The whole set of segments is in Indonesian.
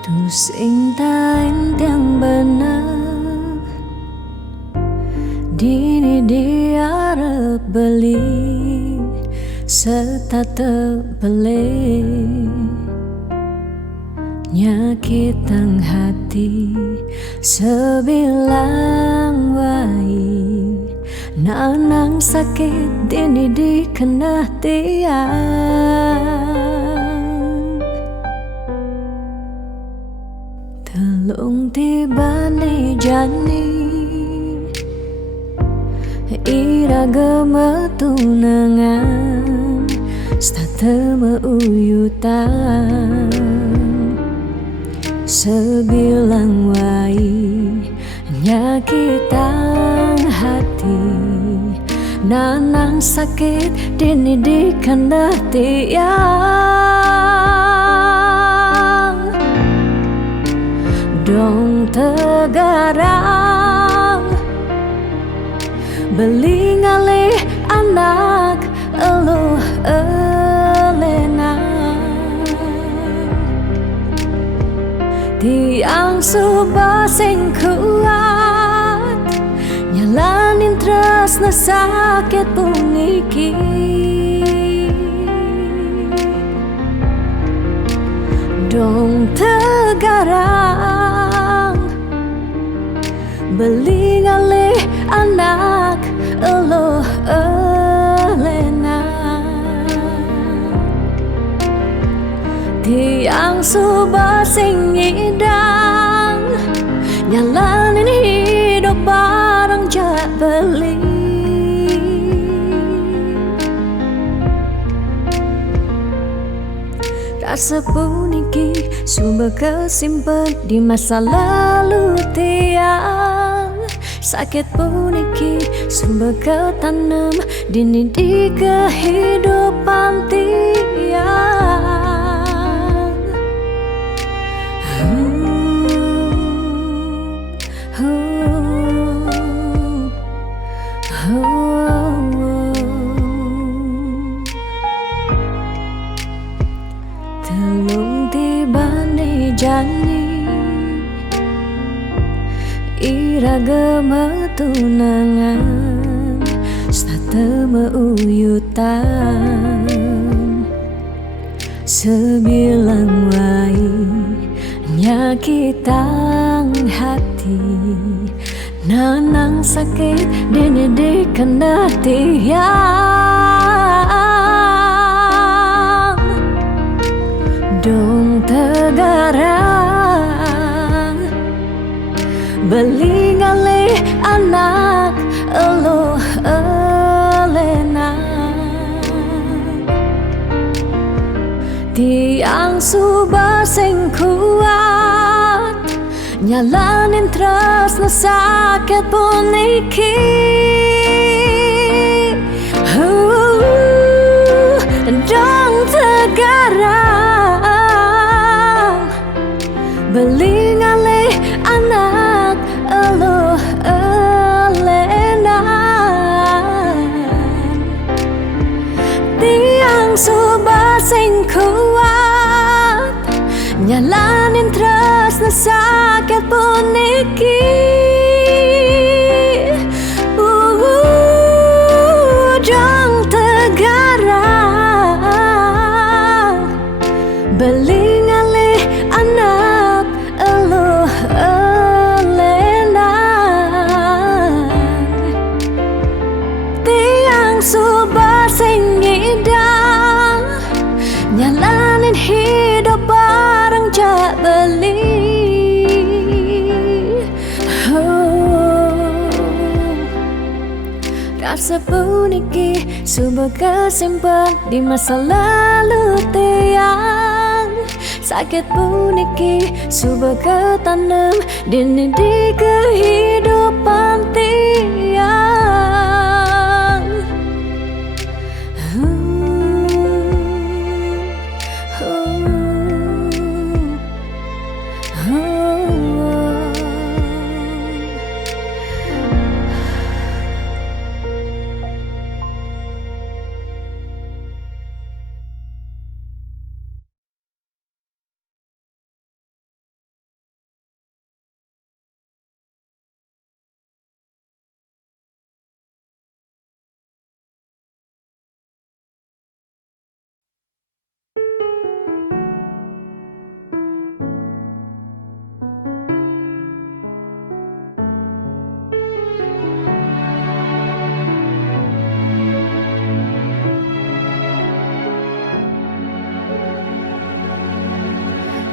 Tu sing tain tiang bener dini diarep beli serta terbeli nyakitang hati sebilang wai nanang sakit dini dikena tiang telung tibane jani ira gemetunangan stata meuyutan sebilang wai nyakitang hati nanang sakit dini dikena tiang dong tegarang beli ngalih anak eluh elena tiang subah sing kuat nyalanin tresna sakit puniki dong tegarang beli ngalih anak eluh elena tiang subah sing ngidang nyalanin hidup bareng jak beli rasa puniki sumber kesimpan di masa lalu tiang sakit puniki sumber ketanam dini di kehidupan tiang telung tibane jani ira gemetunangan stata meuyutan sebilang wai nyakitang hati nanang sakit dini dikena tiang dong tegarang beli ngalih anak eluh elena tiang subah sing kuat nyalanin tresna sakit puniki dong tegarang beli ngalih anak eluh elena tiang subah sing kuat nyalanin tresna sakit puniki dong tegarang beli ngalih anak eluh elena tiang subah sing ngidang nyalanin hidup bareng jak beli rasa puniki sumber kesimpan di masa lalu tiang sakit puniki sumber ketanam dini di kehidupan tiang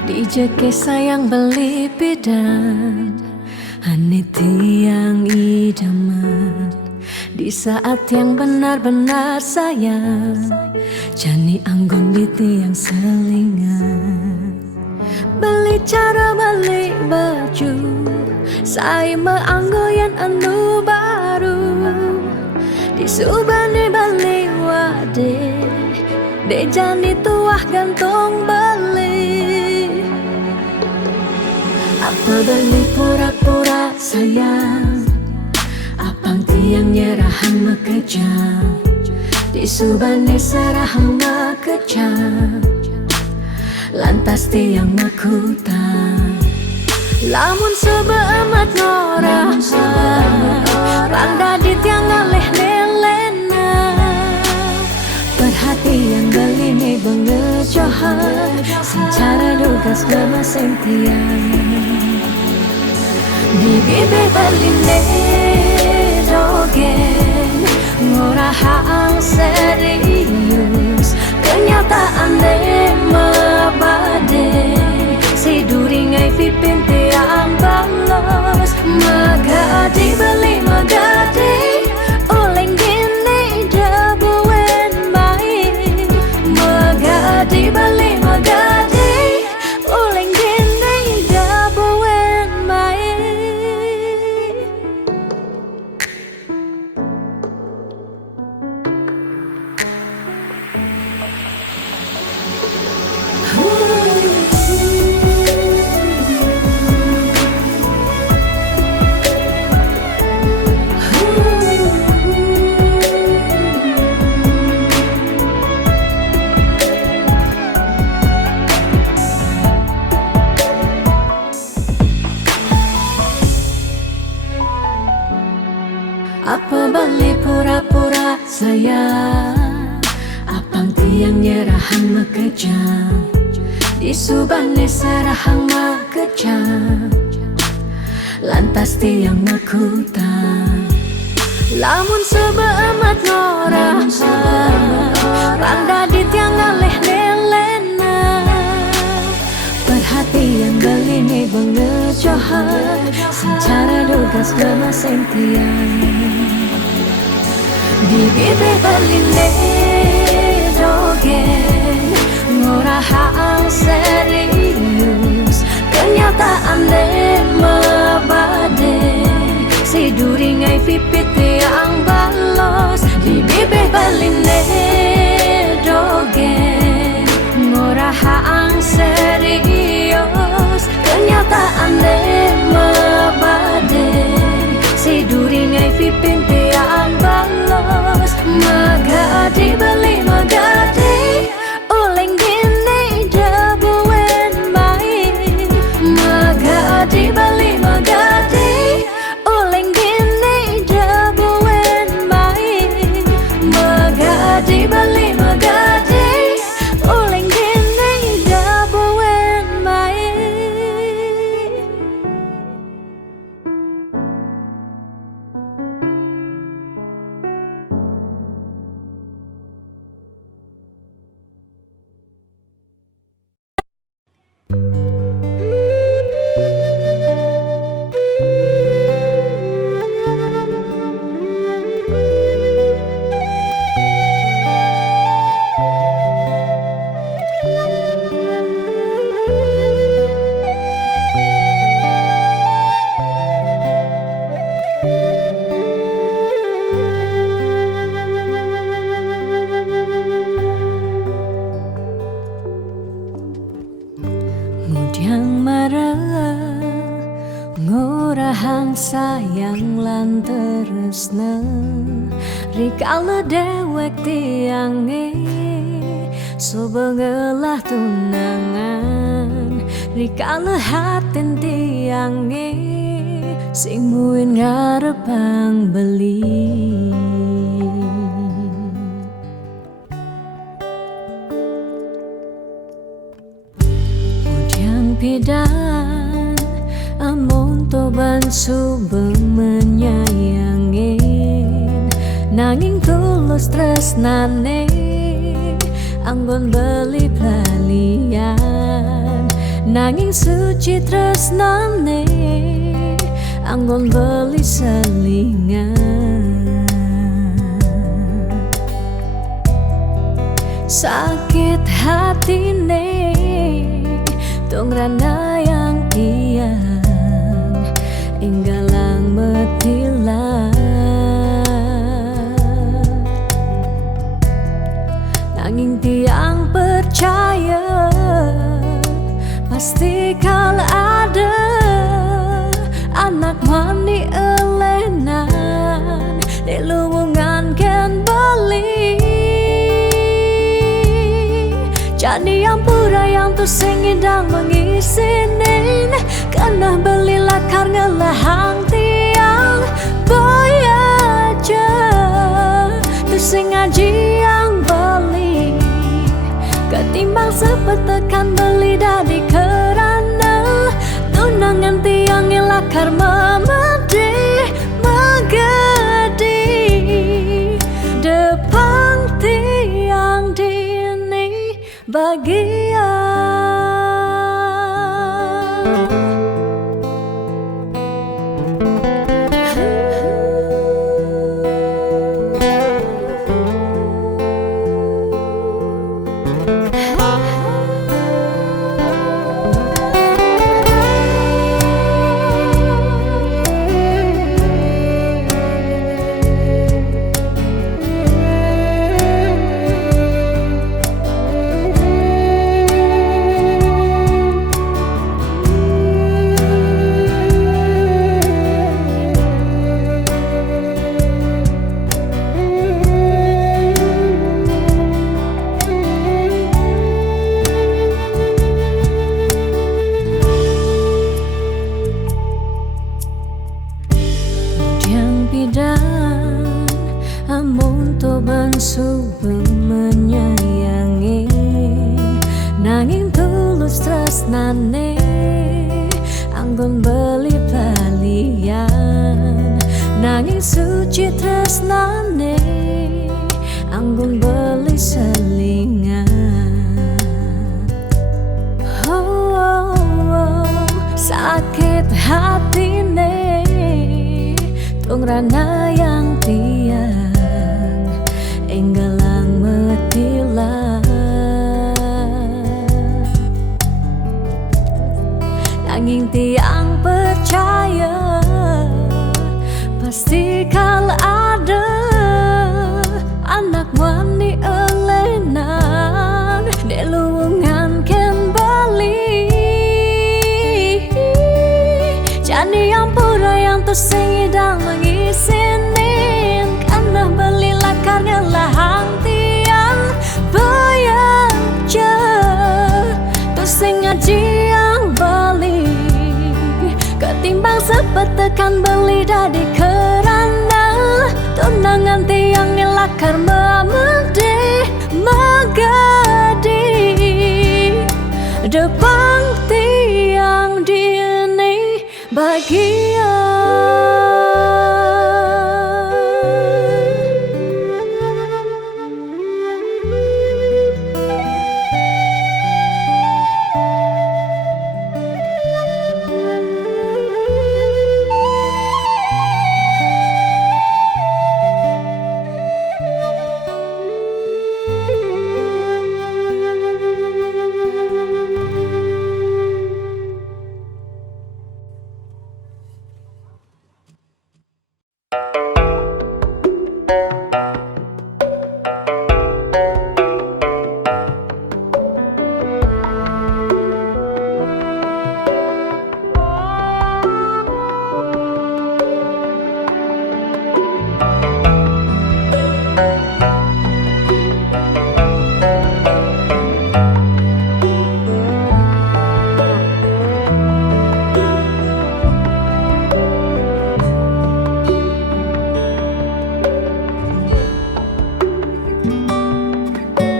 Dijeke sayang beli bidan Ane tiang idaman di saat yang benar-benar sayang Jani anggon di tiang selingan Beli cara beli baju Saya meanggoyan anu baru Di subane beli wade De jani tuah gantong beli Apa beli pura-pura sayang Apang tiang nyerahan makejam Di subane serahan makejam Lantas tiang makutang Lamun sebeamat ngorah Randa di tiang ngaleh nelena Perhatian beli nih bengejohan Secara dugas gemaseng tiang Di bibe beli dogen ngorahang serius kenyataan deh mabade si duringai pipin tiang balos magadi beli magadi oleng gini dabuen mai magadi beli magadi oleng gini dabuen mai Apa beli pura-pura sayang Apang tiang nyerahan makejam Di subane serahang makejam Lantas tiang makutang Lamun sebeamat ngorah Randa di tiang ngaleh nelena Perhatian beli nih bengejohan Secara dugas gemaseng tiang Di bibe beli dogen ngorahang serius kenyataan deh mabade si duringai pipit tiang balos di bibe beli dogen ngorahang serius kenyataan deh mabade si duringai pipin tiang balos magadi beli magadi oleng gini dabuen mai magadi beli magadi oleng gini dabuen mai magadi beli magadi oleng gini dabuen mai Mudiang marah ngorahang sayang lan tresna rikala dewek tiange sobengelah tunangan rikala hatin tiange sing muin ngarepang beli Pidan amun toban sube menyayangin nanging tulus tresnane anggon beli pelalian nanging suci tresnane anggon beli selingan. Sakit hatine tongrana yang tiang inggalang metilan. Nanging tiang percaya pasti kal ada anak mani elenan di luwungan ken beli. Jadi yang pura yang tuh sengidang mengisinin karena beli lakar ngelahang tiang boy aja tuh sing ngaji yang beli ketimbang sepet tekan beli dari kerana tunangan tiang lakar memedi megedi depan tiang dini bagian. Amun toban subeng menyayangi nanging tulus tresnane anggon beli balian. Nanging suci tresnane anggon beli selingan. Sakit hatine tongrana yang tiang enggalang metilan. Nanging tiang percaya pasti kal ada anak wani elenan di luwungan ken bali. Jadi yang pura yang tuh sengidang mengisinin karena beli lakar ngelahang tiang bayaja tuh sing ngaji yang bali ketimbang sepet tekan beli dari kerana tunangan tiang lakar memedi megadi depan tiang dini bagian.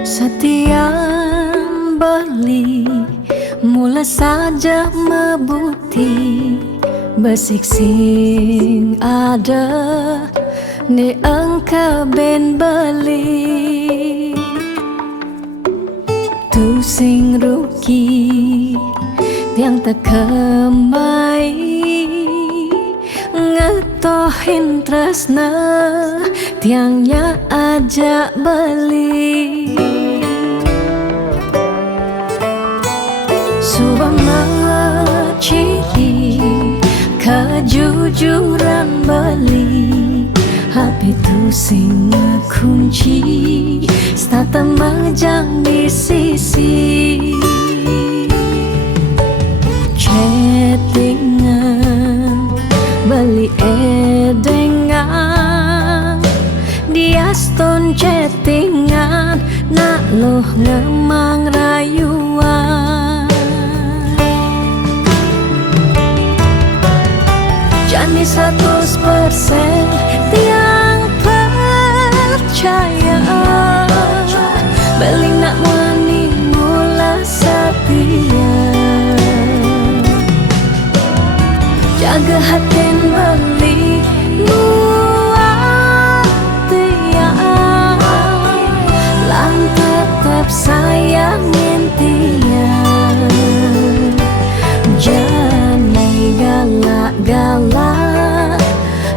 Setiap beli mula saja mebuti besik sing ada ni engkau ben beli tu sing rugi tiang tak kemai ngetohin tresna tiangnya ajak beli Subama ciri kejujuran beli HP tu sing kunci stata majang di sisi chattingan beli edengan dia stone chattingan nak loh ngemang rayuan Jani 100% tiang percaya beli nak wani mula setia jaga hati beli buat tiang lang tetap sayangin tiang jangan galak-galak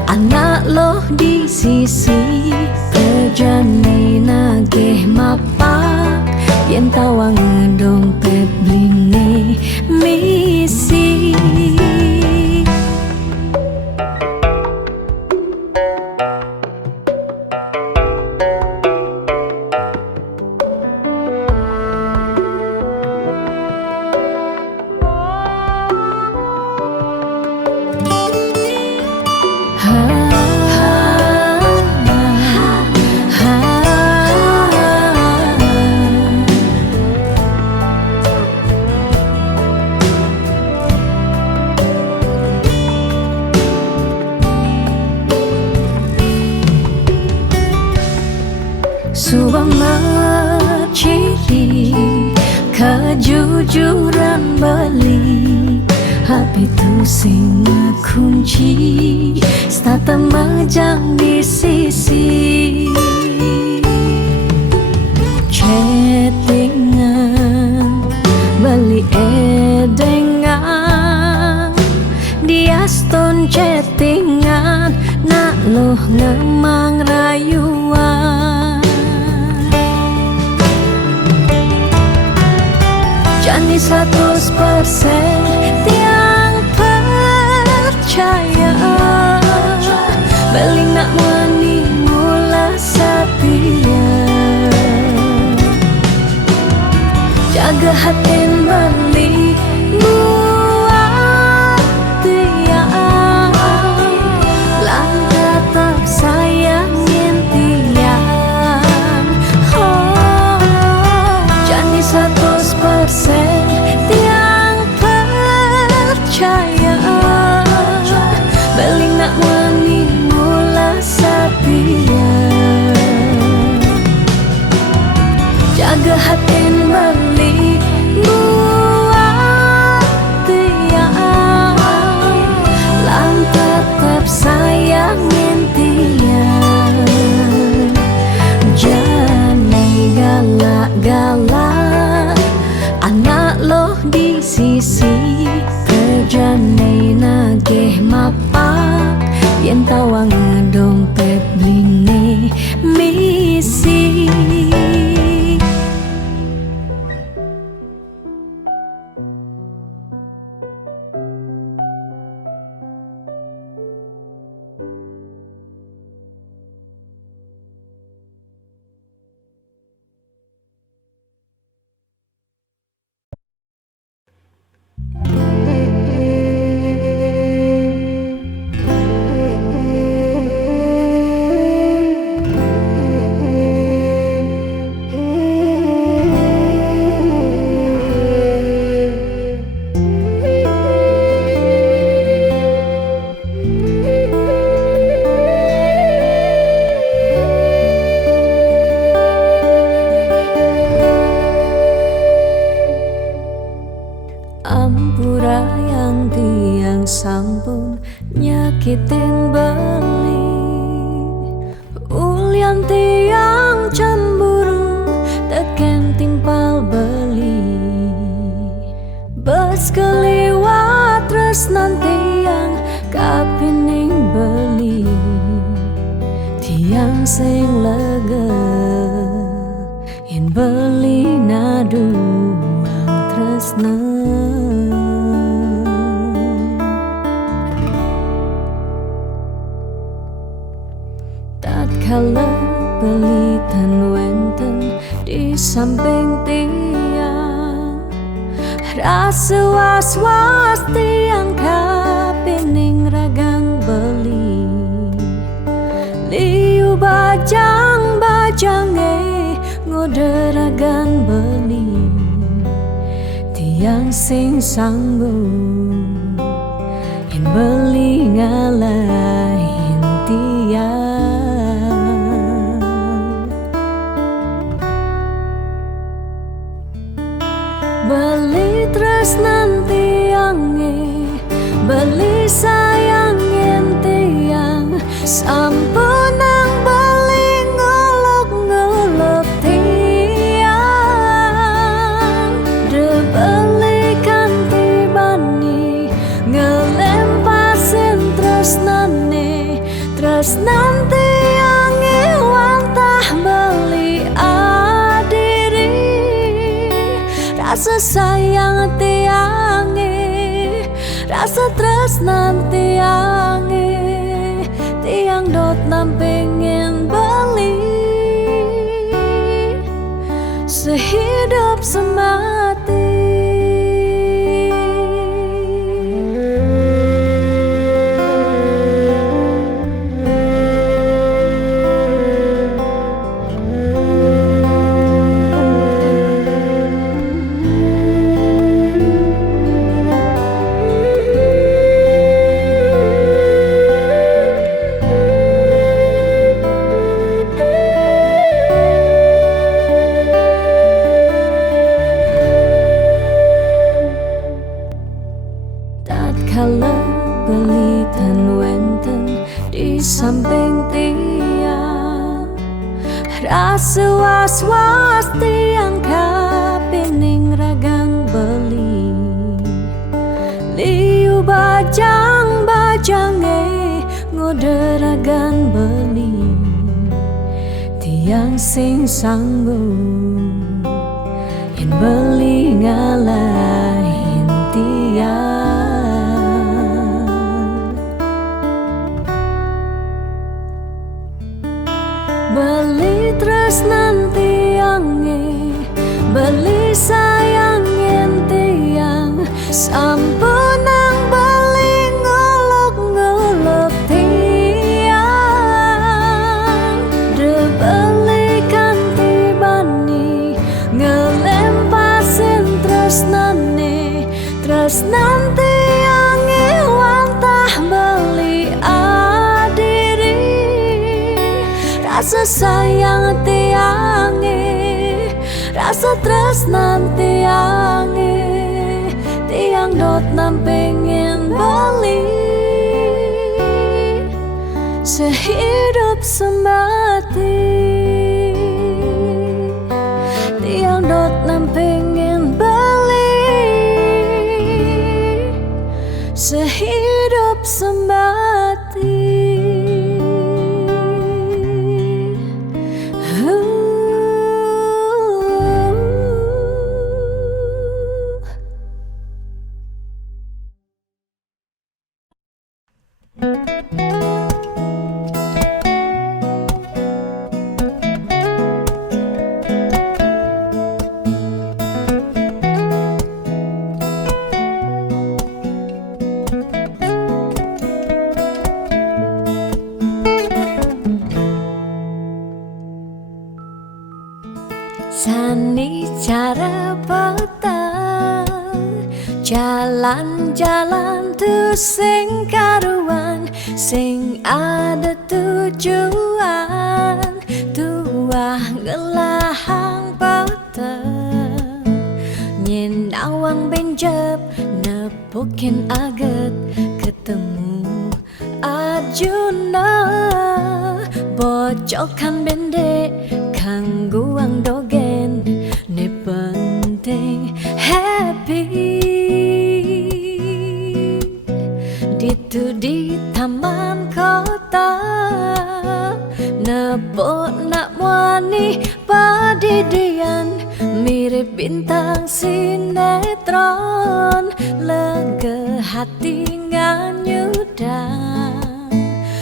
anak loh di sisi kerjane nageh mapak yen tawang dompet blingi misi Subama ciri kejujuran beli HP tu sing kunci stata majang di sisi chattingan beli edengan dia stone chattingan nak loh ngemang rayuan Jani 100% tiang percaya beli nak wani mula setia jaga hati beli buat tiang lang tetap sayangin tiang Jani 100% tiang percaya beli nak wani mula setia jaga hati beli buat tiang lang tetap sayangin tiang jangan galak-galak anak loh di sisi kerjane nageh mapak yen tawang dompet blingi misi Ampura yang tiang sampun nyakitin beli ulian tiang cemburu teken timpal beli bes keli tresnan tiang kapining beli tiang sing lega yen beli naduang tresnan tatkala beli tan wenten di samping tiang rasa was-was tiang kapining ragang beli liu bajang-bajange ngode ragang beli tiang sing sanggup yen beli ngalahin tiang beli tresnan tiange beli sayangin tiang sampunang beli ngolok-ngolok tiang de beli kanti bani ngelempasin tresnane tresnan tiange wantah beli adiri rasa sayang tiange rasa tresnan tiange tiang dot nampingin beli sehidup semati tatkala beli tan wenten di samping tiang rasa was-was tiang kapining ragang beli liu bajang-bajange ngode ragang beli tiang sing sanggup yen beli ngalahin tiang beli tresnan tiange beli sayangin tiang sampunang beli ngolok-ngolok tiang de beli kanti bani ngelempasin tresnane tresnan tiange wantah beli adiri rasa sayang tiange rasa tresnan tiange tiang dot nampingin beli sehidup semati tiang dot nampingin beli sehidup semati Sani cara petang jalan-jalan tuh sing karuan sing ada tujuan tuah ngelahang petang nyen awang benjep nepukin aget ketemu Arjuna bocokan bendek kangguang dogen ne penting happy Itu di taman kota, nepok nak wani padidian, mirip bintang sinetron, lega hati nganyudan,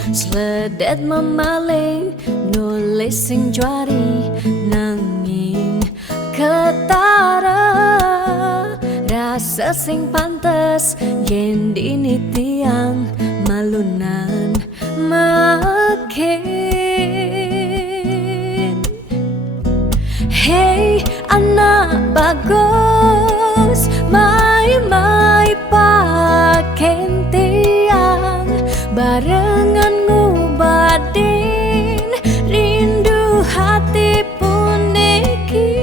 sledet memaling nulis sing juari nanging ketara, rasa sing pantes yen dini tiang malunan makin. Hey anak bagus, mai paken tiang, barengan ngubadin rindu hati puniki.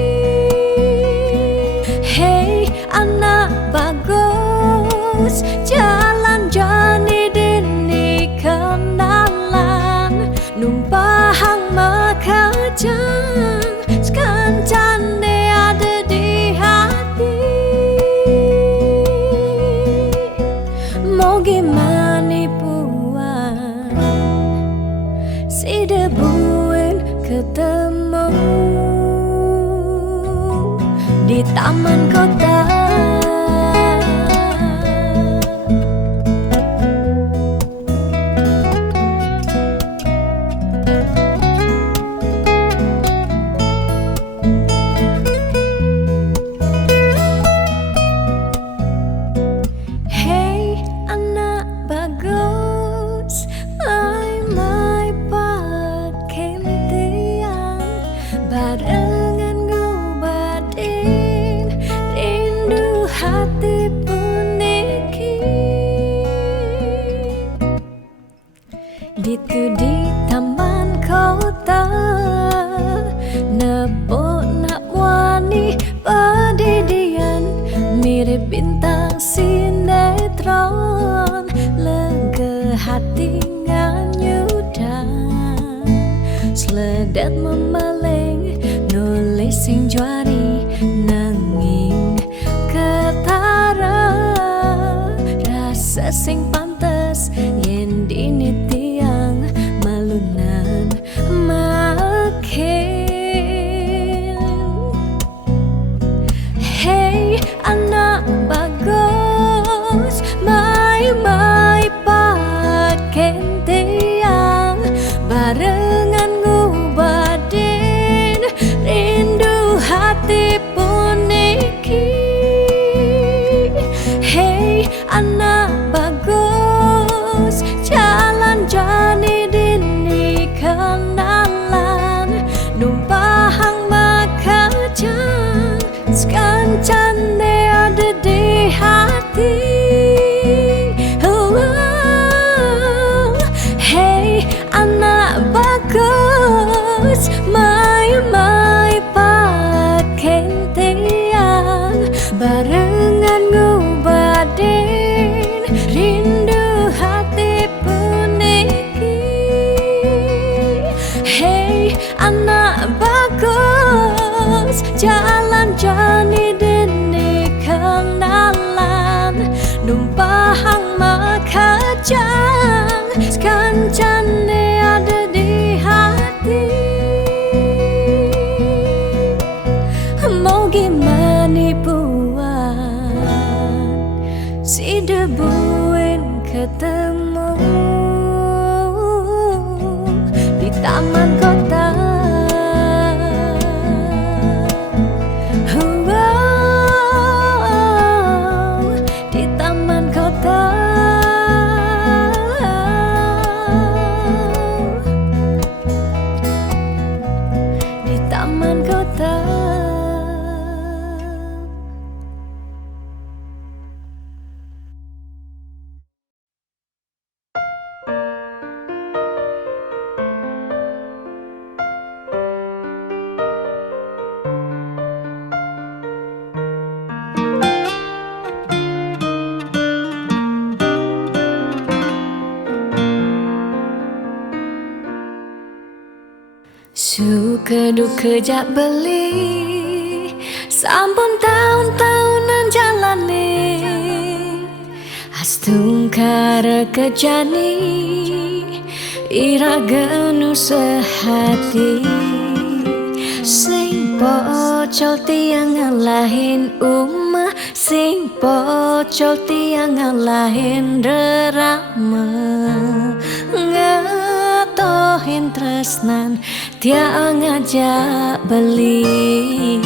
Hey anak bagus, jalan jani dini kenalan, numpahang makajang, sekancane ada di hati. Mau gimana puan, si debuin ketemu di taman kota. Hey anak bagus, mai pakai tiang, barengan ngobadin rindu hati puniki. Ditu di taman kota, nepok nak wani padidian, mirip bintang sinetron, lega hati nganyudan, sledet memaling nulis sing juari nanging ketara, rasa sing pantes yen dini tiang malunan makin. Hey anak bagus, mai paken tiang, barengan ngubadin rindu hati puniki. Hey anak bagus, jalan jani dini kenalan, numpahang makajang, sekancane ada di hati. Hey anak bagus, mai paken tiang, barengan ngubadin rindu hati puniki. Hey anak bagus, jalan jani dini kenalan, numpahang makajang, sekancane ada di hati. Mau gimana puan, si debuin ketemu di taman kota. Di taman kota. Di taman kota. Suka duka jak beli, sampun tahun-tahunan jalani, Astungkara kejani ira genu sehati sing pocol tiang ngalahin umah sing pocol tiang ngalahin rerama ngatohin tresnan tiang ngajak beli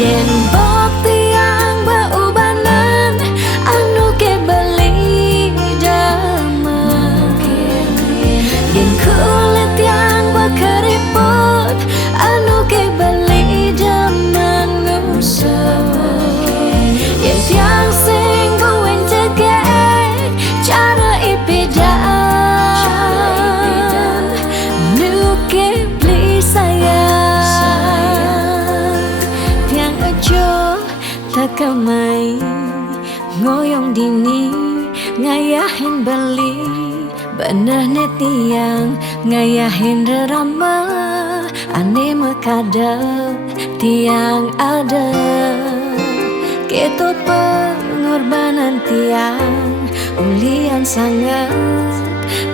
yen bok tiang beubanan anu ke beli damai yen kulit yang berkeriput anu ke beli zaman ngusut yen tiang sing buin cegek cara ipidan nu ke beli sayang tiang aja takamai ngoyong dini ngayahin beli bener tiang ngayahin rerama ane mekadep tiang ada ketut pengorbanan tiang ulian sangat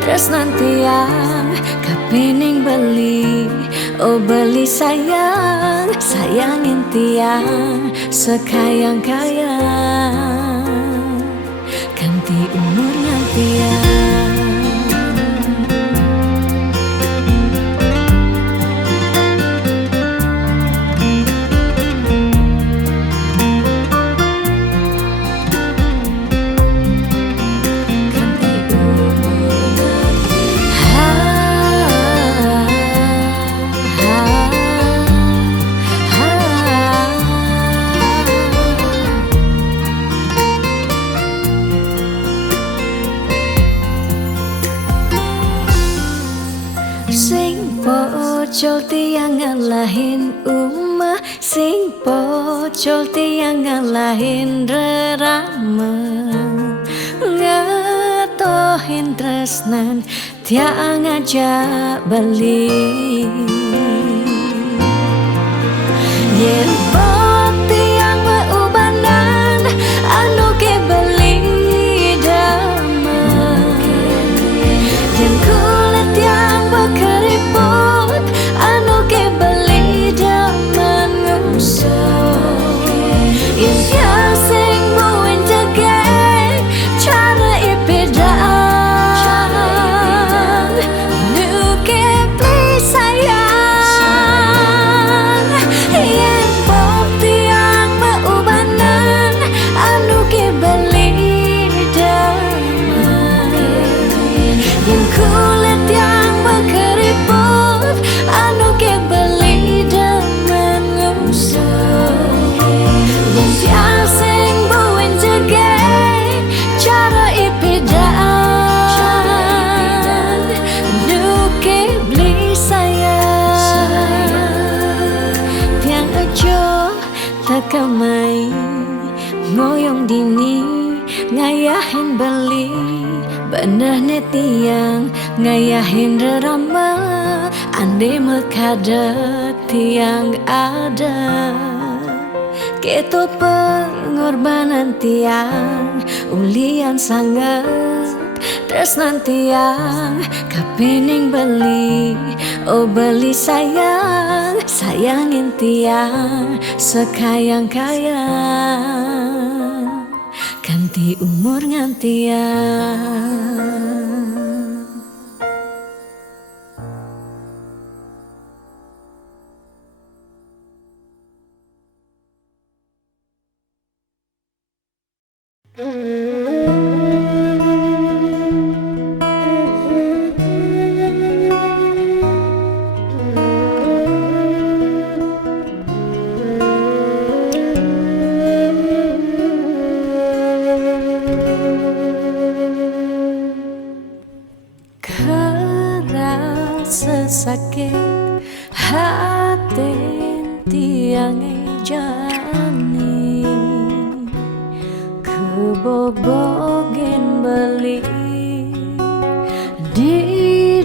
tresnan tiang kapening beli oh beli sayang sayangin tiang sekayang-kayang ganti umurnya tiang. Sing pocol tiang ngalahin umah sing pocol tiang ngalahin rerama ngatohin tresnan tiang ngajak beli yen bok tiang beubanan anu ke beli damai yen kulit yang berkeriput anu ke beli zaman ngusut yen tiang sing buin cegek cara ipidan nu ke beli sayang yen bok tiang beubanan anu ke beli damai yen kulit yang berkeriput anu ke beli zaman ngusut yen tiang sing buin cegek cara ipidan nu ke beli sayang tiang aja takamai ngoyong dini ngayahin beli bener tiang ngayahin rerama ande mekadet tiang ada keto pengorbanan tiang ulian sangat tresnan tiang kapening beli oh beli sayang sayangin tiang sekayang-kayang ganti umur ngantiang. Sesakit hati tiang jani kebobogen beli di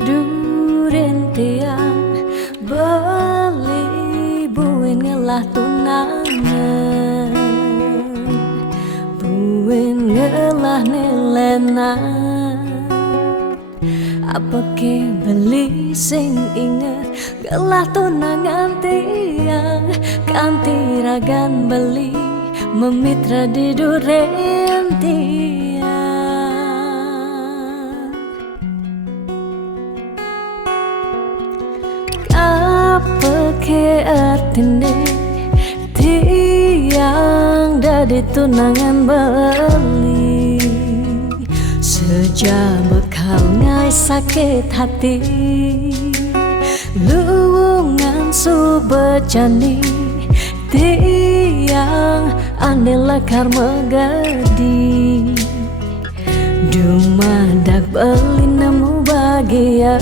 duren tiang beli buin ngelah tunangan Apa ke beli sing inget gelah tunangan tiang kanthi ragan beli memitra di duren tiang. Apa ke artine tiang dadi tunangan beli sejak bekal ngai sakit hati luwungan subejani tiang ane lekar megadi dumadak beli nemu bahagia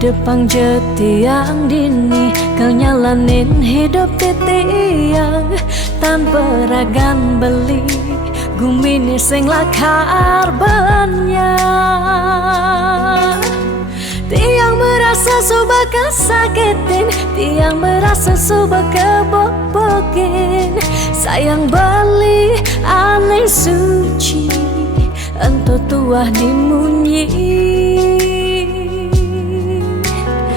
depang jetiang dini kau nyalanin hidup tiang tanpa ragan beli gumini sing lakar banyak. Tiang merasa suba kesakitin, tiang merasa suba kebobokin. Sayang beli aneh suci, ento tuah dimunyi.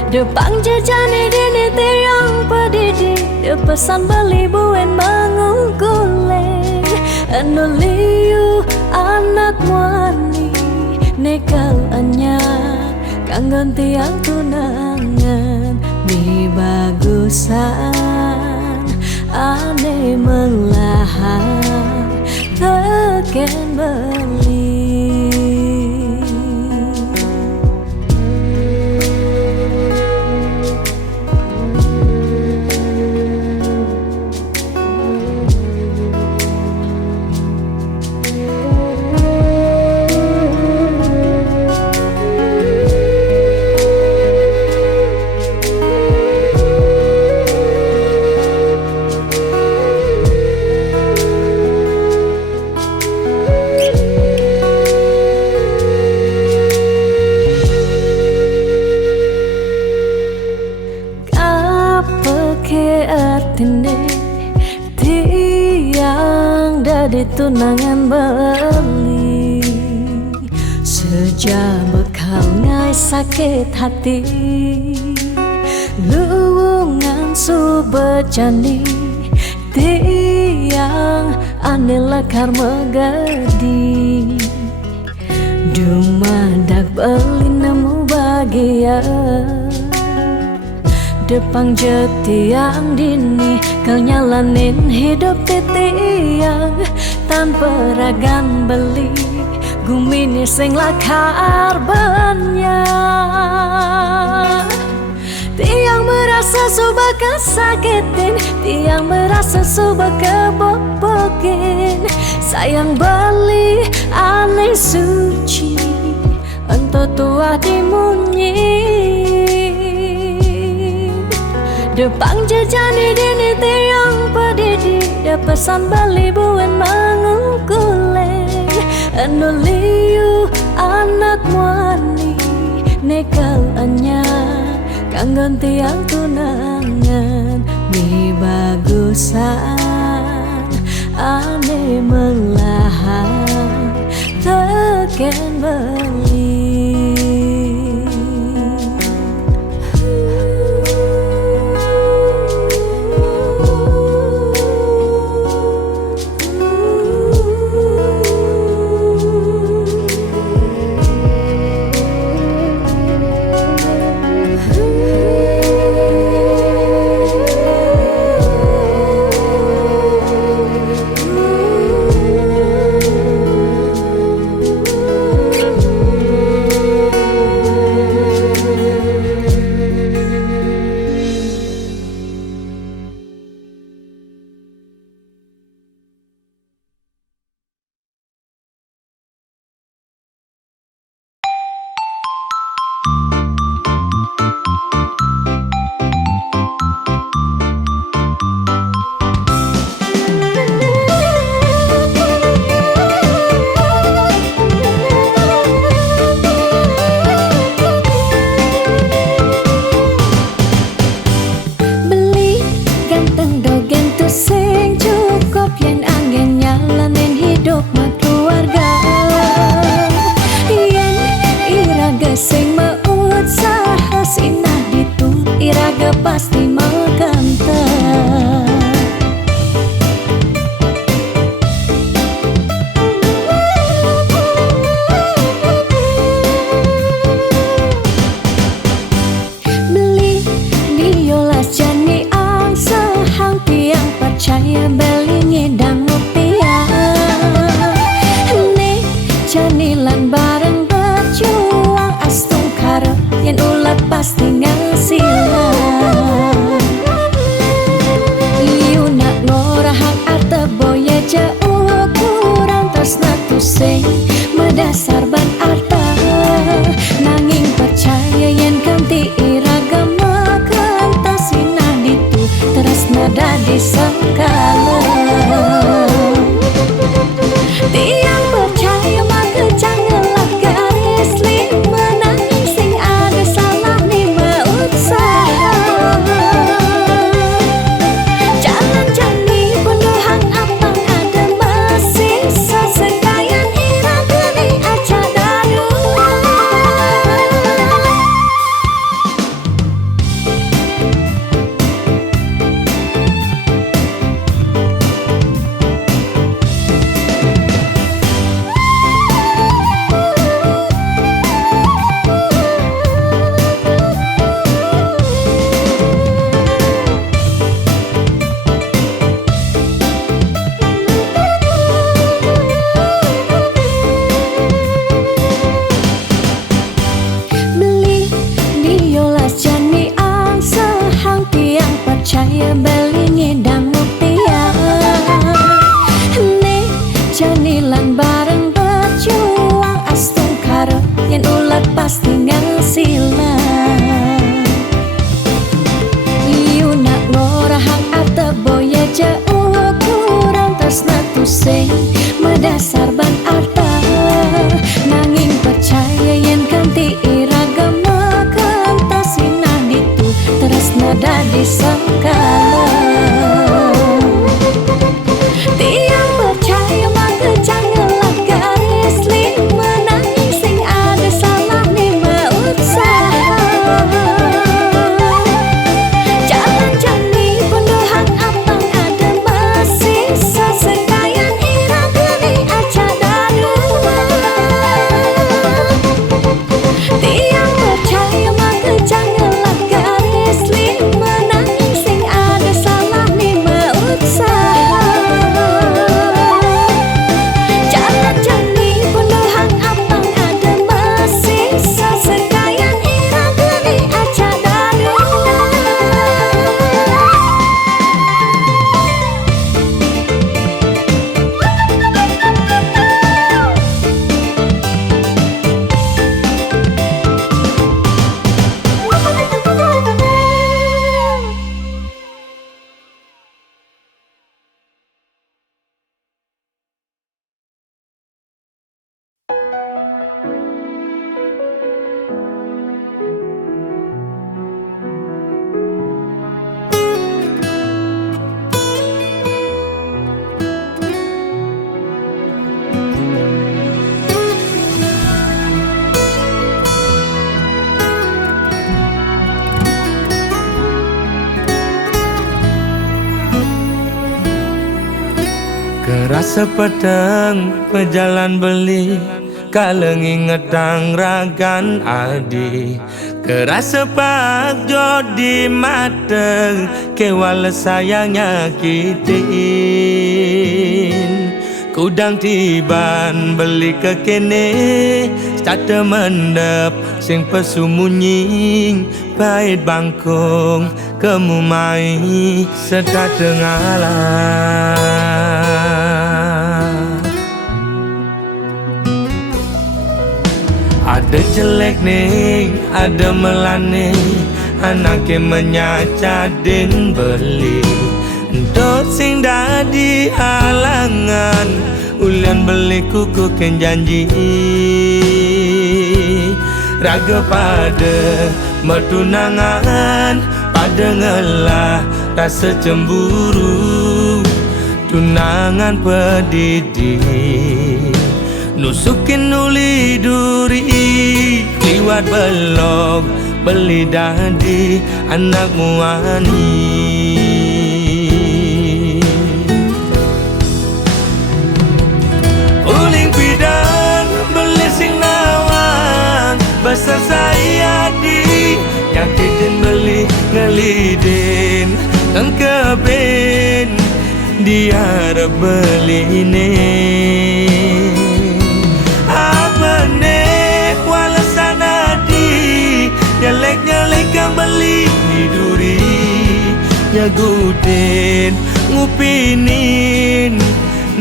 Depang jejani dini tiang pedidi, depesan beli buen mengungkuleng. Anu liu anak wani nekal anyar kanggon tiang tunangan mi bagusan ane melahar teken beli. Tiang dadi tunangan beli sejak bekal ngai sakit hati luwungan subejani tiang ane lekar megadi dumadak beli nemu bahagia depang jetiang dini kau nyalanin hidup tiang tanpa ragan beli gumini sing lakar banyak. Tiang merasa suba kesakitin, tiang merasa suba kebobokin. Sayang beli aneh suci, ento tuah dimunyi. Depang jejani dini tiang pedidi depesan beli buen mengungkuleng. Anu liu anak wani nekal anyar kanggon tiang tunangan mi bagusan ane melahar teken beli. percaya beli ngedang rupiah. Nih janilan bareng berjuang astung karep yen ulat pasti ngasilan. Iu nak ngorahak arte boya jauh kurang tresna tusing medasar ban arta. Nanging percaya yen ganti iragama kentasina ditu tresna dadi sekala. Tiang percaya maka janganlah garis lima nanging sing ada salah lima usaha. Jalan jani penuhan apang ada masih sesekayan iragani aja dadu. Percaya beli ngedang rupiah. Nih janilan bareng berjuang astung karep yen ulat pasti ngasilan. Iu nak ngorahak arte boya jauh kurang tresna tusing medasar ban arta. Nanging percaya yen ganti iragama kentasina ditu tresna dadi sekala. Tiang percaya maka janganlah garis lima nanging sing ada salah lima usaha. Jalan jani penuhan apang ada masih sesekayan iragani aja dadu. Tiang percaya maka janganlah garis lima nanging sing ada salah lima usaha. Jalan jani penuhan apang ada masih sesekayan iragani aja dadu. Kerasa pedang pejalan beli kalengi ngedang ragan adi. Kerasa pak jodi mateng kewala sayang nyakitin. Kudang tiban beli ke kene start mendep sing pesumunying bait bangkong kemumai sedang tengalah. Ada jelek nih, ada melane, anaknya menyacadin beli. Untuk sing dadi halangan, ulian beli kuku ken janji. Raga pada mertunangan, pada ngelah rasa cemburu. Tunangan pedidi nusukin uli duri liwat belok beli dadi anak muani. Uling pidan beli sing nawang besar saya di yang kiden beli ngelidin dan keben dia beli ini. Apa nih walasana di nyelek kembali duri nyagutin ngupinin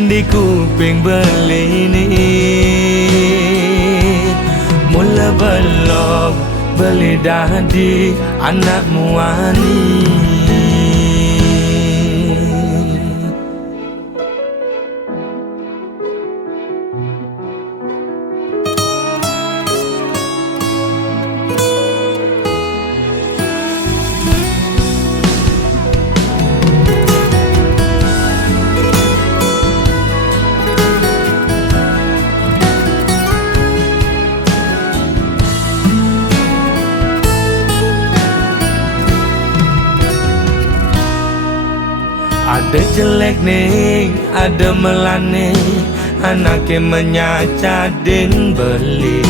di kuping beli ini. Mula belum beli dadi anakmu ani. Ada jelek nih, ada melane, anaknya menyacadin beli.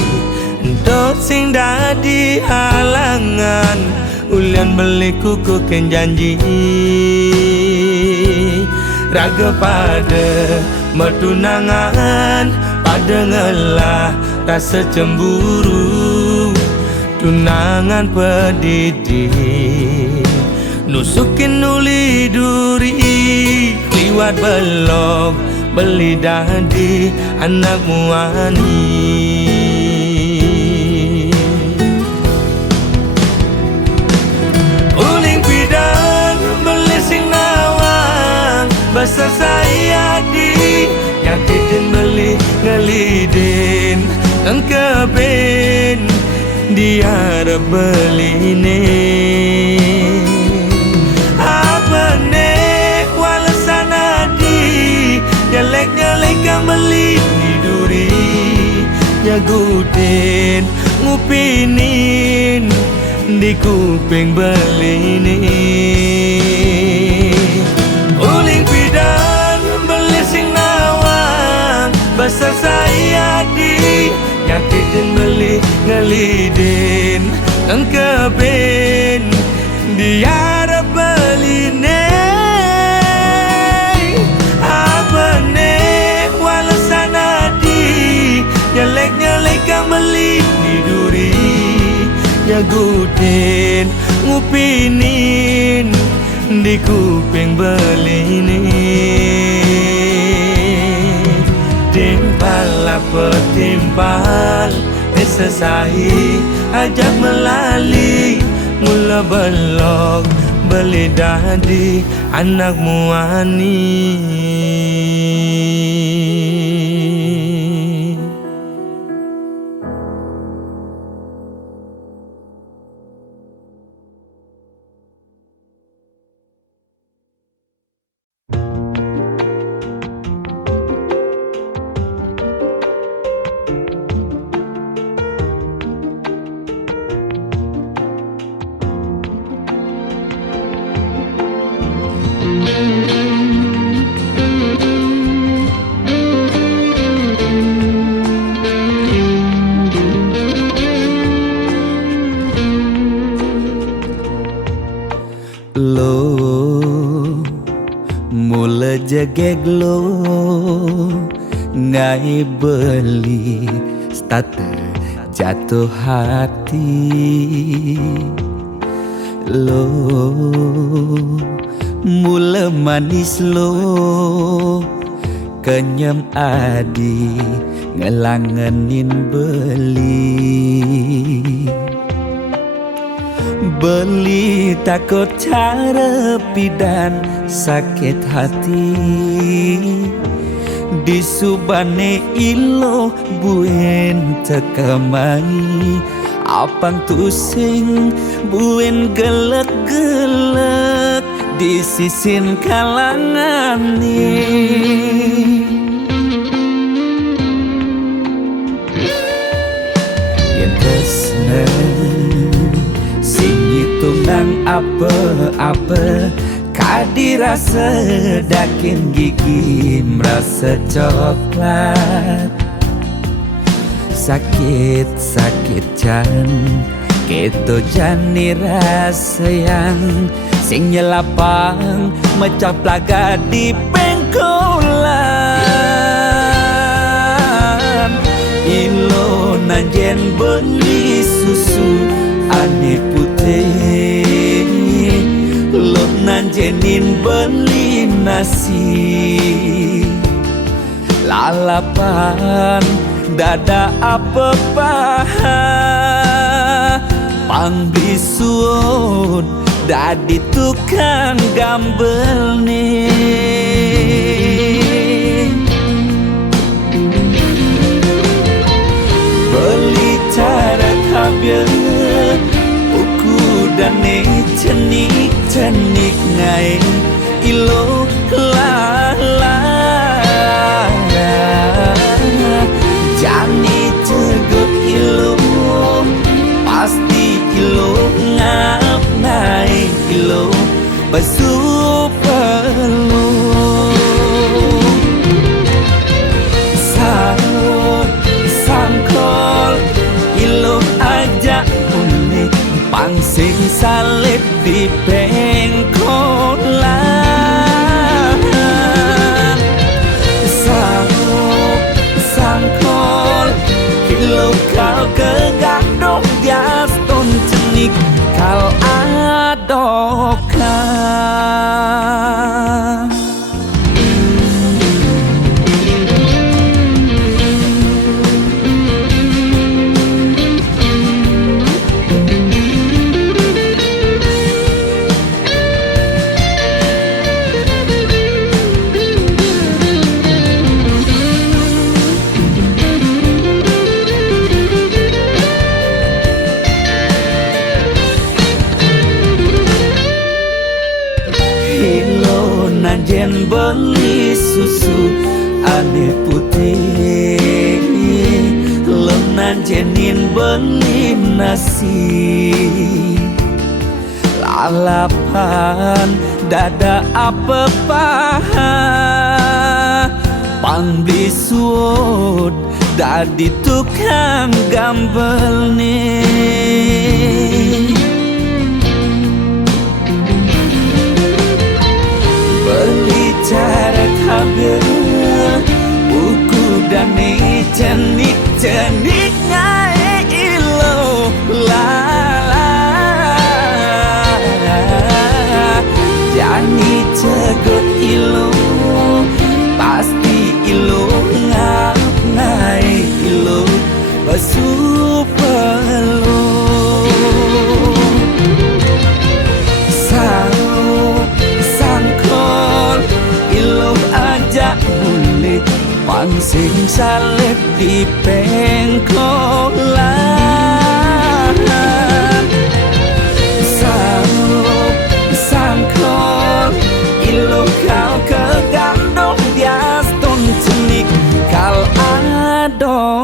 Untuk sing dadi halangan, ulian beli kuku ken janji. Raga pada metunangan, pada ngelah rasa cemburu. Tunangan pedidi nusukin uli duri liwat belok beli dadi anakmu ani. Uling pidan beli sing nawang basa saya di nyakitin beli ngelidin engkebin dia beli ini. Nyelek kembali duri nyagutin ngupinin di kuping beli ini. Uling pidan beli sing nawang basa saya di nyakitin beli ngelidin engkebin dia beli ini. Nyelek kembali duri nyagutin ngupinin di kuping beli ini. Timpal apa timpal esesai ajak melali mula belok beli dadi anakmu ani. Jegeg lo ngai beli starter jatuh hati lo mula manis lo kenyam adi ngelangenin beli takut cara pidan sakit hati di subane ilo buen tekamai apang tusing buen gelek-gelek di sisin kalangan ni. Yang tresna tunang apa-apa kadirasa dakin gigi merasa coklat sakit-sakit can Keto jani rasayang sing nyelapang mecah plaga di pengkolan. Ilo nanjen beli susu ane putih, lo nanjenin beli nasi. Lalapan dada apa paha pangbisuun dadi tukang gambel nih. Beli cara kabel uku dane cenik ngai ilo lala jani tegut ilo pasti ilo ngap naik ilo basu perlu sangkol ilo ajak unik pangsing salib di pengkolan. Sangkol ilo kau kegadok dias ton cenik kal adokan. Nanjen beli susu ane putih, lo nanjenin beli nasi. Lalapan dada apa paha pangbisuun dadi tukang gambel nih. Beli cara kabel uku dane cenik ngai ilo lala jani cegot ilo pasti ilo ngap ngai ilo basu perlu ilo ajak bulit pangsing salib di pengkolan. Sangkol ilo kau kegandong dias ton cenik kal adokan.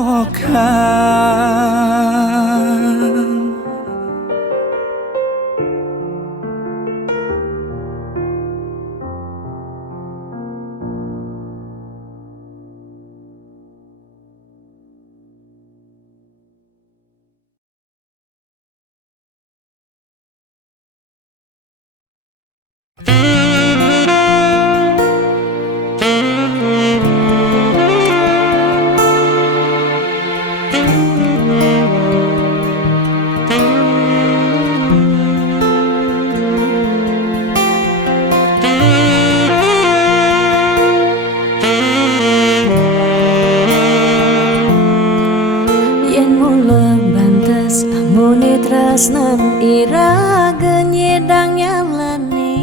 Tresnan iraga nyedang nyalani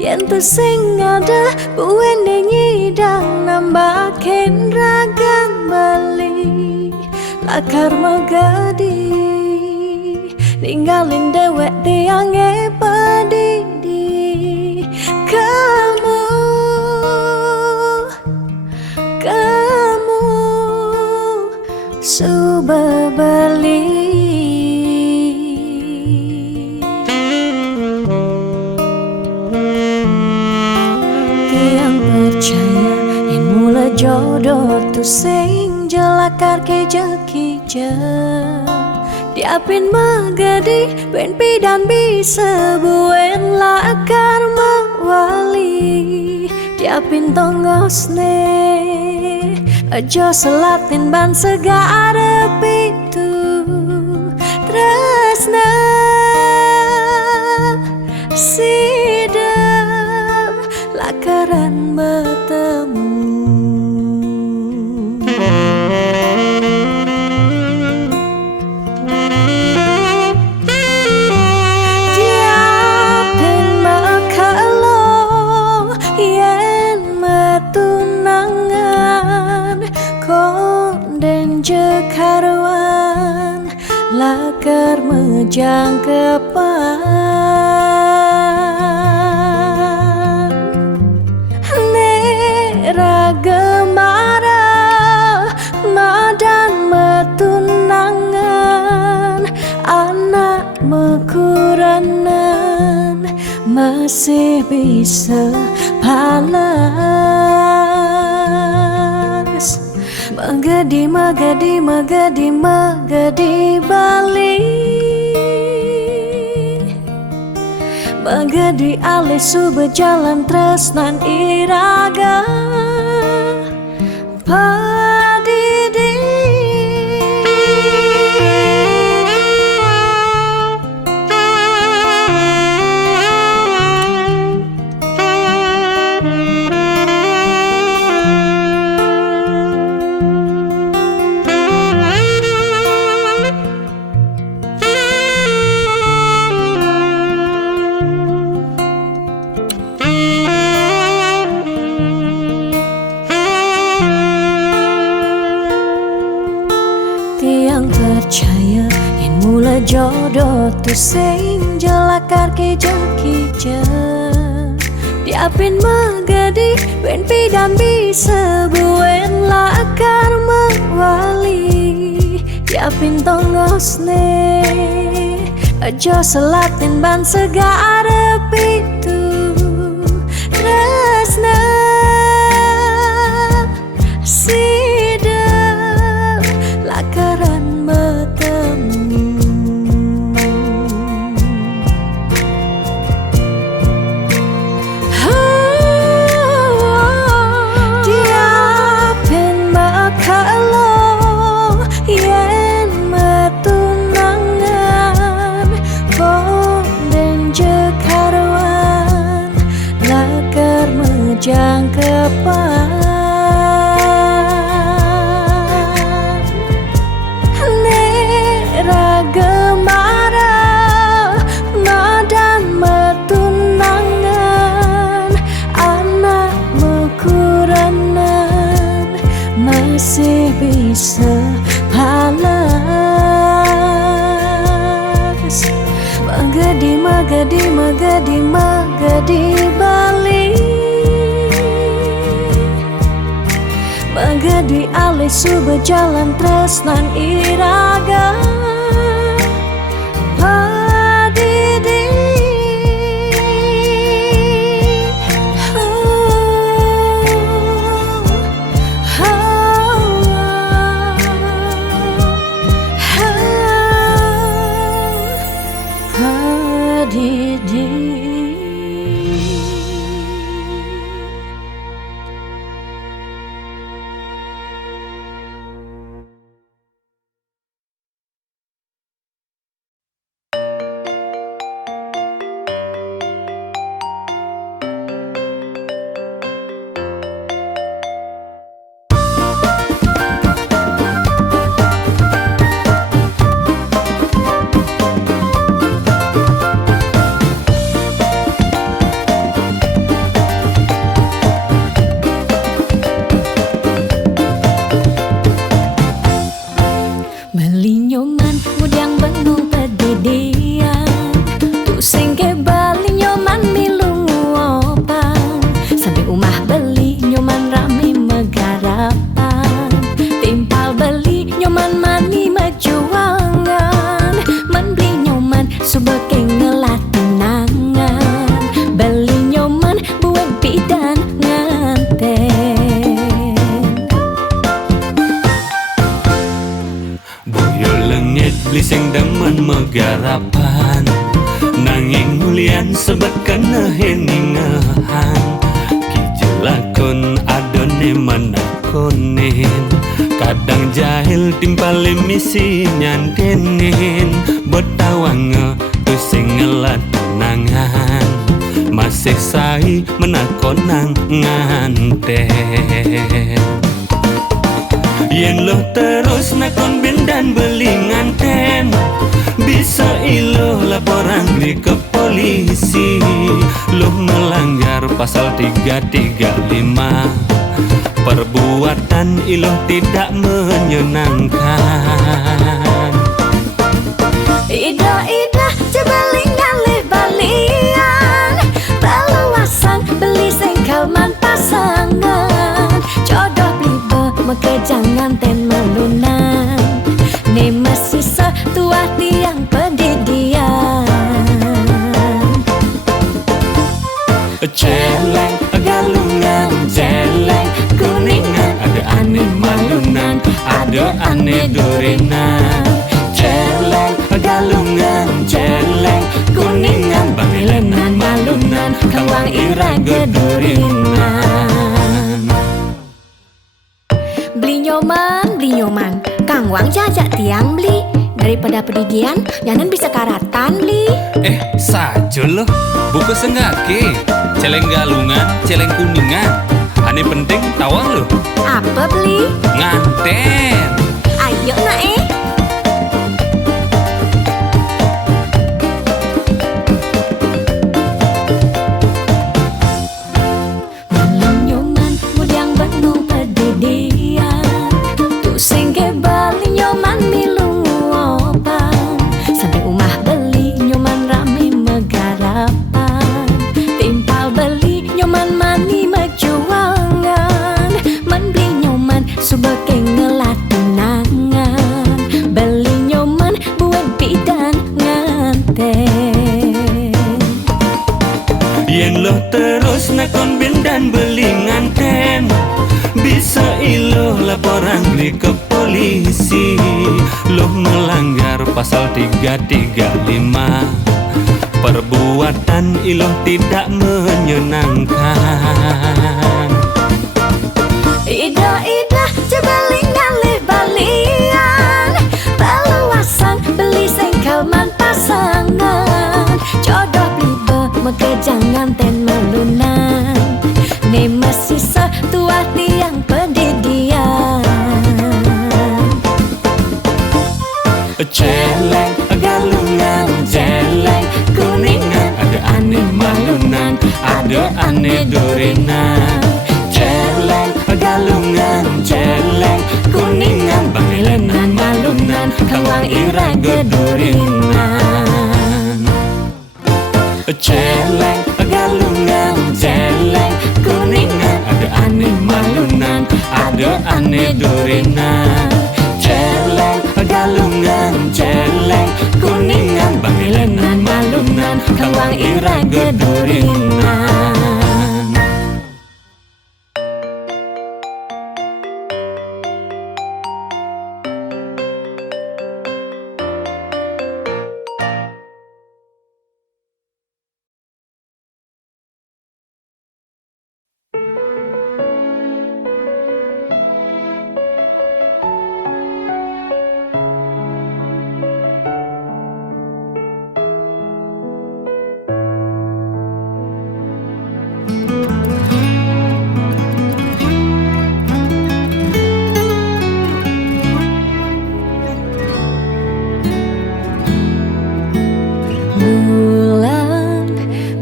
yen tu sing ada buwene nyidang nambahin raga bali lakar magadi ninggalin dewek diange padidi kamu suba bali. Jodoh tu sing jelakar ke jeki je Diapin magadi ben pidan bisa buen lakar mewali Diapin tongosne aja selatin ban segara pitu tresna sida lakaran bertemu Diapin makalo yen metunangan konden jekaruan lakar mejang kepan nera gemara madan metunangan anak mekuranan masih bisa palas Magadi, magadi, magadi, magadi Bali Magadi alih su berjalan tresnan iraga Padidi Tiang percaya yang mula jodoh tu sing jelakar kija-kija Diapin magadi ben pidan bisa buen lakar mewali Diapin tongosne aja selatin ban segara pitu tresna sida lakaran bertemu Diapin makalo yen metunangan konden jekaruan lakar mejang kepan gemara madan metunangan anak mekuranan masih bisa palas Magadi, magadi, magadi, magadi Bali Magadi alih su berjalan tresnan iraga Padidi Padidi megarapan nanging mulian sebab kena heningahan kijelakon adone manakonen kadang jahil timpal misi nyandenin betawang tu sing ngelatunangan masih sai menakonang nganten yen lo terus nakon ben dan beli nganten bisa ilo laporan di ke polisi lo melanggar pasal 335 perbuatan ilo tidak menyenangkan Ida jebelingan balian Baluasan beli sengkalman pasangan Jodoh blibe mekejangan ten melunan Ne masih setua tiang pendidian celeng galungan celeng kuningan ada aneh malunan ada aneh durinan celeng galungan celeng kuningan bangelenan malunan kawang irang gedurinan Beli nyoman Kang Wang jajak tiang beli Daripada pedidian Nyanan bisa karatan beli sajo loh buku sengake celeng galungan celeng kuningan aneh penting tawang loh Apa beli? nganten Ayo nak Nyoman mudang benung pedidian Tu sengke bali nyoman milung opan Sampai umah beli nyoman rame megarapan Timpal beli nyoman mani mejuangan Man beli nyoman subeke ngelatunangan Beli nyoman buat bidan nganten yen lo terus nakon ben dan beli nganten bisa ilo laporan di ke polisi lo melanggar pasal 335 perbuatan ilo tidak menyenangkan Ida jebelingan balian Baluasan beli sengkalman pasangan Jodoh blibe mekejangan ten melunan Ne masih setua tiang pendidian celeng galungan celeng kuningan ada aneh malunan ada aneh durinan celeng galungan celeng kuningan bangelenan malunan kawang irang gedurinan celeng galungan celeng kuningan ada aneh malunan ada aneh durinan celeng galungan celeng kuningan bangelenan malunan kawang irang gedurinan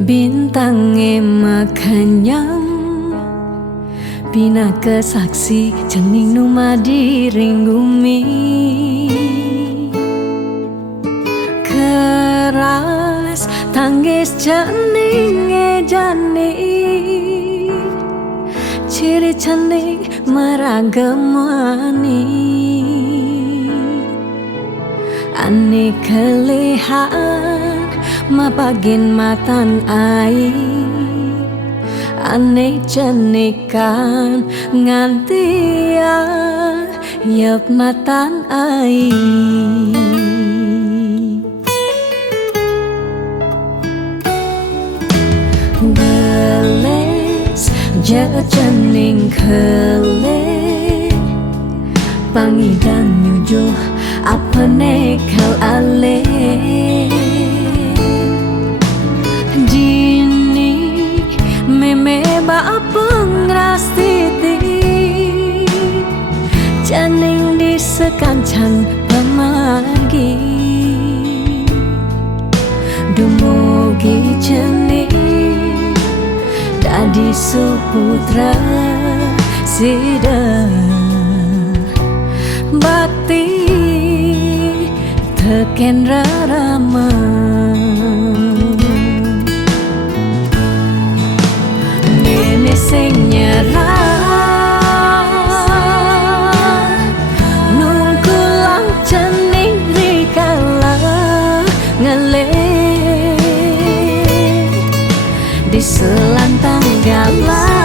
Bintangnya makanyam Bina kesaksi cening numa diring bumi Keras tanggis cening ejani Ciri cening meragemani Ani kelihan mapagin matan ai Ane cenikan ngantia Yep matan ai Jajaning kele Pangidan nyujuh apane kal ale Dini meme ba pengrastiti Janing di sekancan pamargi Dumugi jening dadi suputra sida bakti teken rarama nene sing nyerah nungkulang jening rikala ngele di selantang galah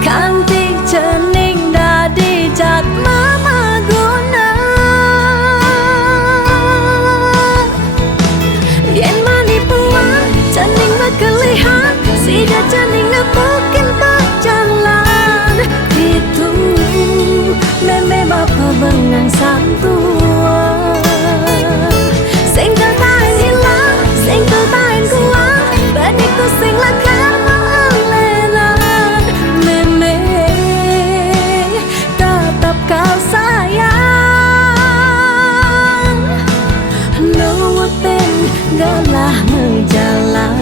kantik jening dadi jat mama guna yen mani puan jening bekelihan sida jening nepukin berjalan itu meme bapa bengang santua sing katain hilang sing katain kuat banikku sing lakar melelan meme tetap kau sayang nuwutin galah menjalan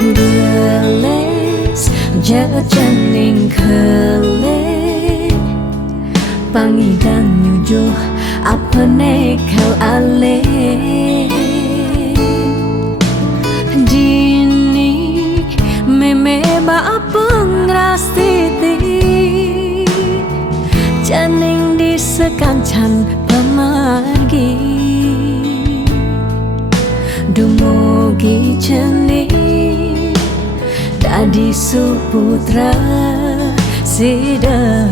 Beles jajaning kele Pangidan nyujuh apane kal ale Dini meme ba pengrastiti Janing di sekancan pamargi Dumugi jening dadi suputra sida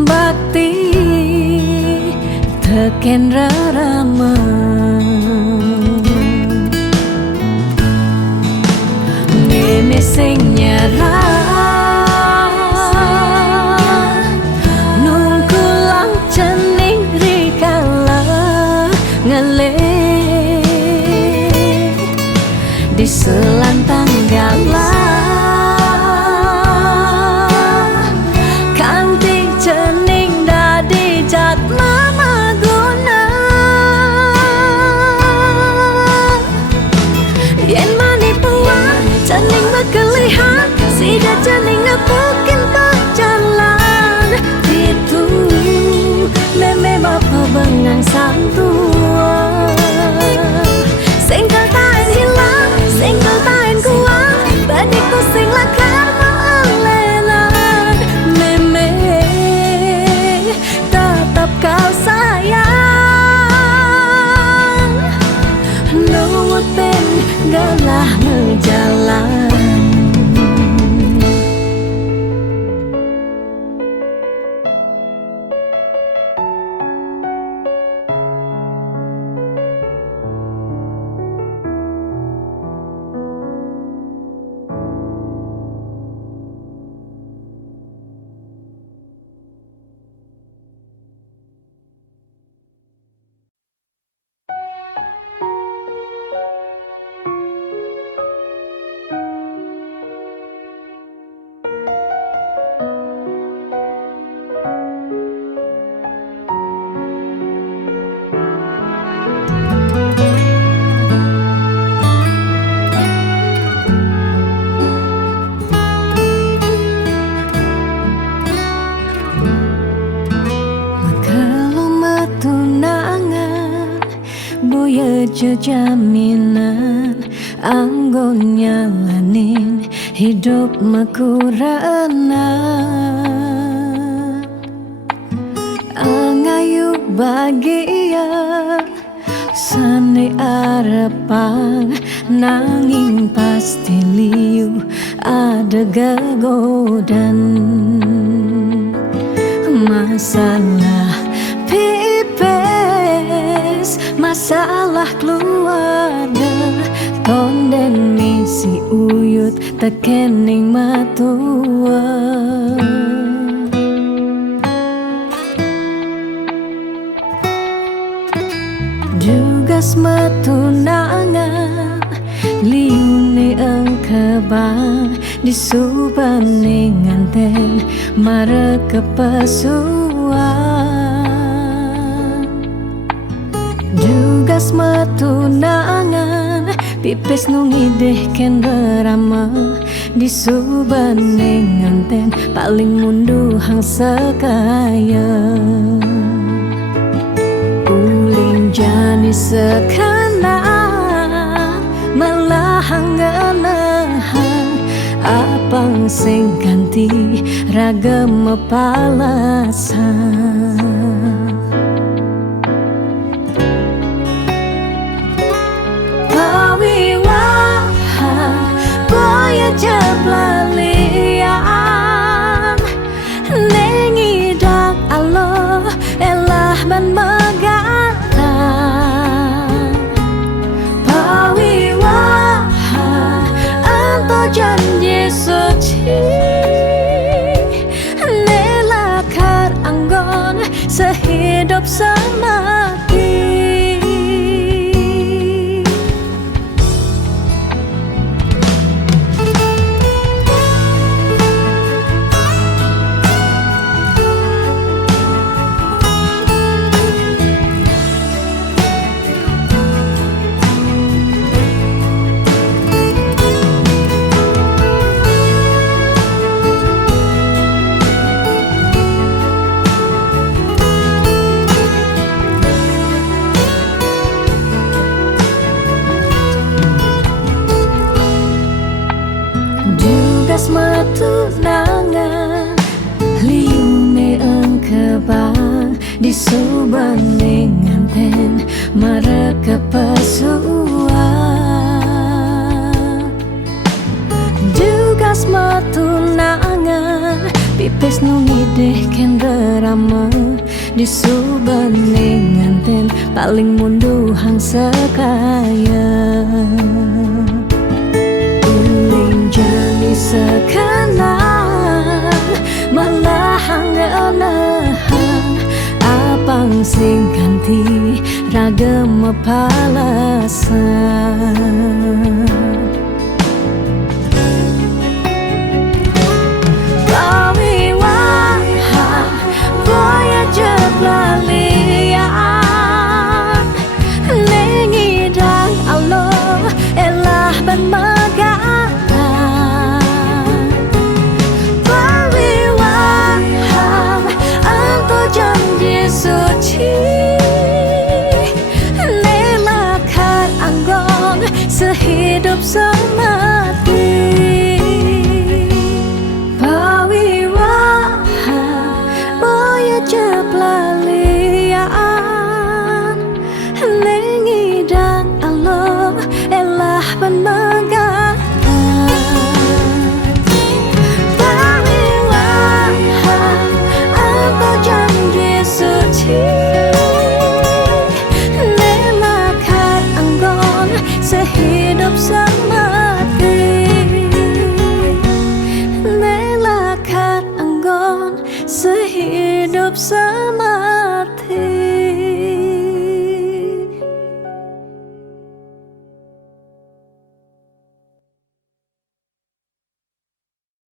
bakti teken rarama nene sing nyerah nungkulang jening rikala ngele di selantang galah kantik jening dadi jat mama guna yen mani puan jening bekelihan sida jening nepukin berjalan itu meme bapa bengang santua sing katain hilang sing katain kuat banikku sing lakar melelan meme tetap kau sayang nuwutin galah menjalan jaminan anggon nyalanin hidup makurana angayu bahagia sane arepang nanging pasti liu ada gegodan masalah pipes masalah keluarga tonden misi uyut tekening matua Jugas matunangan liune engkebang disubane nganten mare kepasuan Jugas matunangan pipis nungideh ken berama disubane nganten paling mundu hang sekaya Jani sekana melahang ngelahan apang sing ganti ragam mepalasan pawiwahan boya jablalian nengidak Allah elah ban janji suci nelakar anggon sehidup semati matunangan liune engkebang disubane nganten mare kepasuan Jugas matunangan pipis nungideh ken berama disubane nganten paling mundu hang sekaya Jani sekarang melahang ngelahan apang sing ganti ragam mepalasan pawiwahan boya jeblalian nengidang Allah elah ban suci nelakar anggon sehidup semati pawiwahan boya jeblalian nengidang Allah elah ban nelakar anggon sehidup semati nelakar anggon sehidup semati